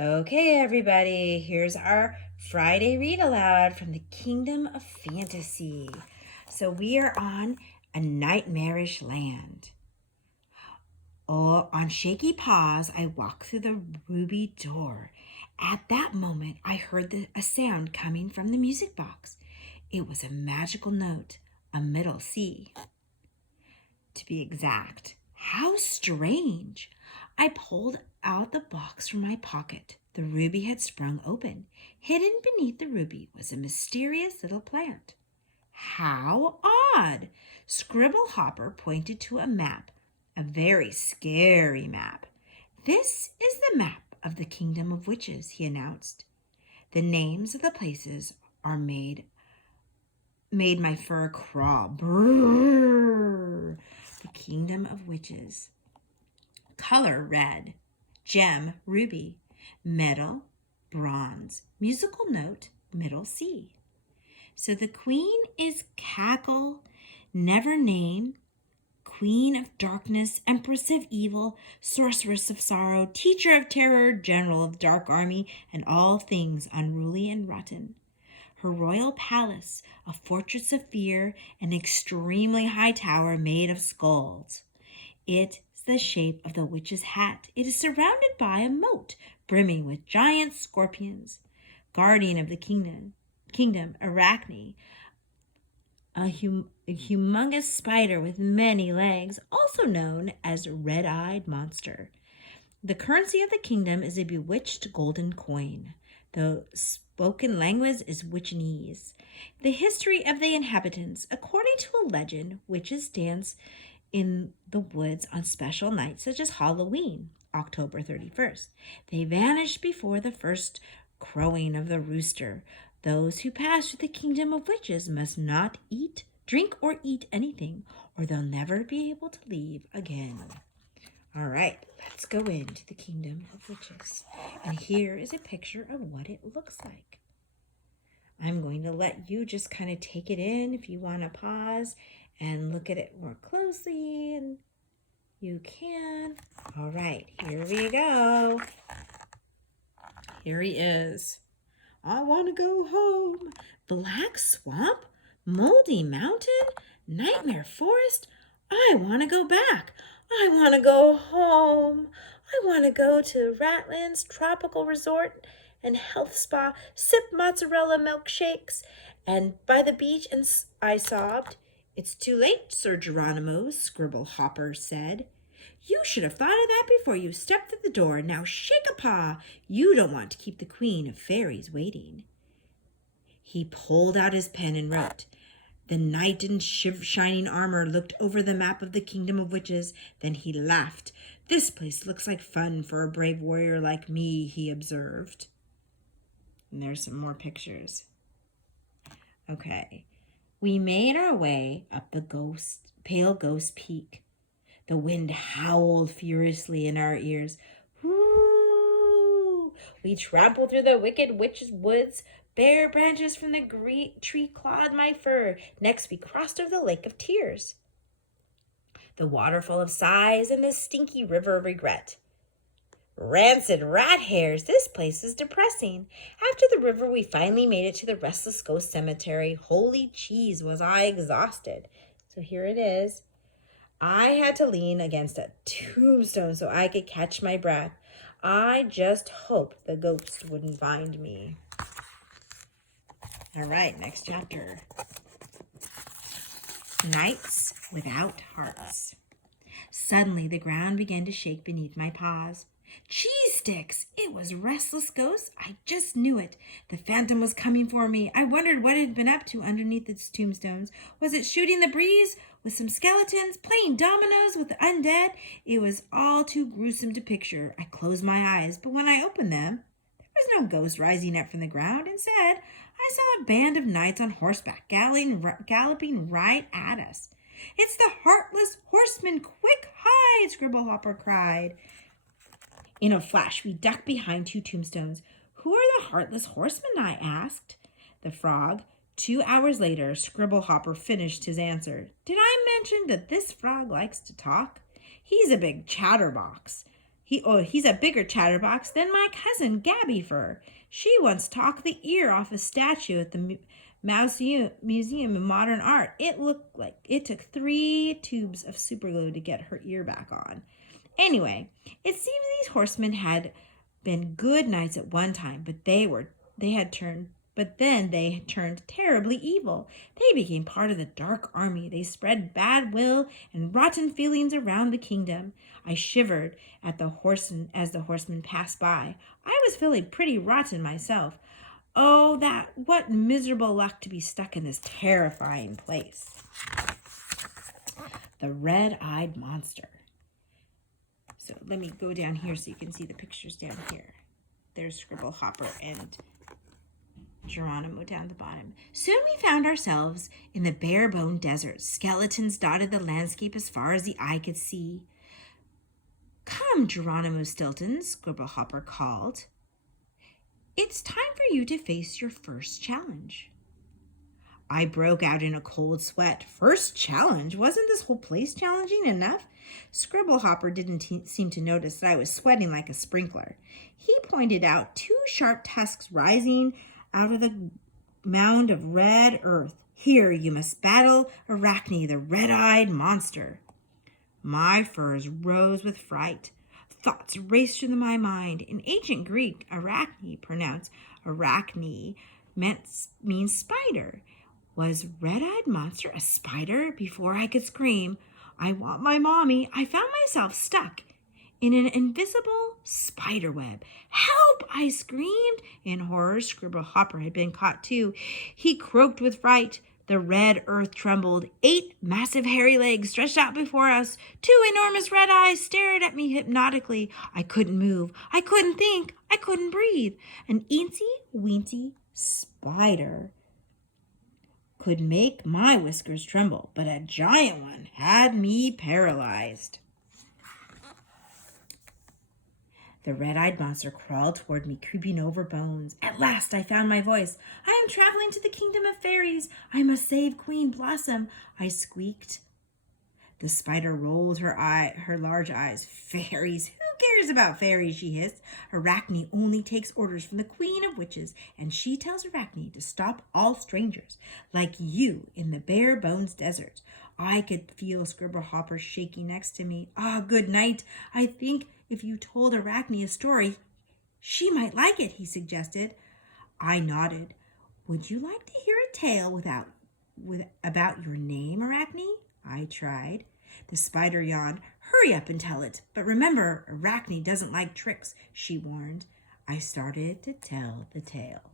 Okay, everybody, here's our Friday read aloud from the Kingdom of Fantasy. So we are on a nightmarish land. Oh, on shaky paws, I walked through the ruby door. At that moment, I heard a sound coming from the music box. It was a magical note, a middle C, to be exact. How strange! I pulled out the box from my pocket. The ruby had sprung open. Hidden beneath the ruby was a mysterious little plant. How odd! Scribble Hopper pointed to a map, a very scary map. This is the map of the Kingdom of Witches, he announced. The names of the places are made my fur crawl. Brrr. The Kingdom of Witches. Color red. Gem ruby. Metal bronze. Musical note middle C. So the queen is Cackle, never name, queen of darkness, empress of evil, sorceress of sorrow, teacher of terror, general of dark army, and all things unruly and rotten. Her royal palace, a fortress of fear, an extremely high tower made of skulls. It is the shape of the witch's hat. It is surrounded by a moat brimming with giant scorpions. Guardian of the kingdom, Arachne, a humongous spider with many legs, also known as red-eyed monster. The currency of the kingdom is a bewitched golden coin. The spoken language is Witchanese. The history of the inhabitants. According to a legend, witches dance in the woods on special nights such as Halloween, October 31st. They vanish before the first crowing of the rooster. Those who pass through the kingdom of witches must not drink or eat anything, or they'll never be able to leave again. All right, let's go into the Kingdom of Witches. And here is a picture of what it looks like. I'm going to let you just kind of take it in. If you want to pause and look at it more closely, and you can. All right, here we go. Here he is. I want to go home. Black swamp, moldy mountain, nightmare forest. I want to go back. I want to go home. I want to go to Ratland's tropical resort and health spa, sip mozzarella milkshakes, and by the beach. And I sobbed. It's too late, Sir Geronimo, Scribble Hopper said. You should have thought of that before you stepped through the door. Now shake a paw. You don't want to keep the Queen of Fairies waiting. He pulled out his pen and wrote. The knight in shining armor looked over the map of the Kingdom of Witches. Then he laughed. This place looks like fun for a brave warrior like me, he observed. And there's some more pictures. Okay. We made our way up the pale ghost peak. The wind howled furiously in our ears. Whoo! We trampled through the wicked witch's woods. Bare branches from the great tree clawed my fur. Next we crossed over the lake of tears, the waterfall of sighs, and the stinky river of regret. Rancid rat hairs, this place is depressing. After the river, we finally made it to the Restless Ghost Cemetery. Holy cheese, was I exhausted. So here it is. I had to lean against a tombstone so I could catch my breath. I just hoped the ghost wouldn't find me. All right, next chapter. Nights Without Hearts. Suddenly, the ground began to shake beneath my paws. Cheese sticks! It was Restless Ghost. I just knew it. The phantom was coming for me. I wondered what it had been up to underneath its tombstones. Was it shooting the breeze with some skeletons, playing dominoes with the undead? It was all too gruesome to picture. I closed my eyes, but when I opened them, there was no ghost rising up from the ground. Instead, I saw a band of knights on horseback galloping right at us. It's the Heartless Horsemen! Quick, hide! Scribble Hopper cried. In a flash, we ducked behind two tombstones. Who are the Heartless Horsemen? I asked the frog. 2 hours later, Scribble Hopper finished his answer. Did I mention that this frog likes to talk? He's a big chatterbox. He's a bigger chatterbox than my cousin Gabby Fur. She once talked the ear off a statue at the Museum of Modern Art. It looked like it took 3 tubes of superglue to get her ear back on. Anyway, it seems these horsemen had been good knights at one time, but then they had turned terribly evil. They became part of the Dark Army. They spread bad will and rotten feelings around the kingdom. I shivered as the horsemen passed by. I was feeling pretty rotten myself. Oh, what miserable luck to be stuck in this terrifying place. The red-eyed monster. So let me go down here so you can see the pictures down here. There's Scribble Hopper and Geronimo down the bottom. Soon we found ourselves in the bare-bone desert. Skeletons dotted the landscape as far as the eye could see. Come, Geronimo Stilton, Scribble Hopper called. It's time for you to face your first challenge. I broke out in a cold sweat. First challenge? Wasn't this whole place challenging enough? Scribble Hopper didn't seem to notice that I was sweating like a sprinkler. He pointed out 2 sharp tusks rising out of the mound of red earth. Here you must battle Arachne, the red-eyed monster. My furs rose with fright. Thoughts raced through my mind. In ancient Greek, Arachne, pronounced Arachne, means spider. Was red-eyed monster a spider? Before I could scream, I want my mommy, I found myself stuck in an invisible spider web. Help! I screamed. In horror, Scribble Hopper had been caught too. He croaked with fright. The red earth trembled. 8 massive hairy legs stretched out before us. 2 enormous red eyes stared at me hypnotically. I couldn't move. I couldn't think. I couldn't breathe. An eensy-weensy spider could make my whiskers tremble, but a giant one had me paralyzed. The red-eyed monster crawled toward me, creeping over bones. At last I found my voice. I am traveling to the kingdom of fairies. I must save Queen Blossom, I squeaked. The spider rolled her large eyes. Fairies? Who cares about fairies? She hissed. Arachne only takes orders from the Queen of Witches, and she tells Arachne to stop all strangers, like you in the bare bones desert. I could feel Scribble Hopper shaking next to me. Good night. I think if you told Arachne a story, she might like it, he suggested. I nodded. Would you like to hear a tale about your name, Arachne? I tried. The spider yawned. Hurry up and tell it. But remember, Arachne doesn't like tricks, she warned. I started to tell the tale.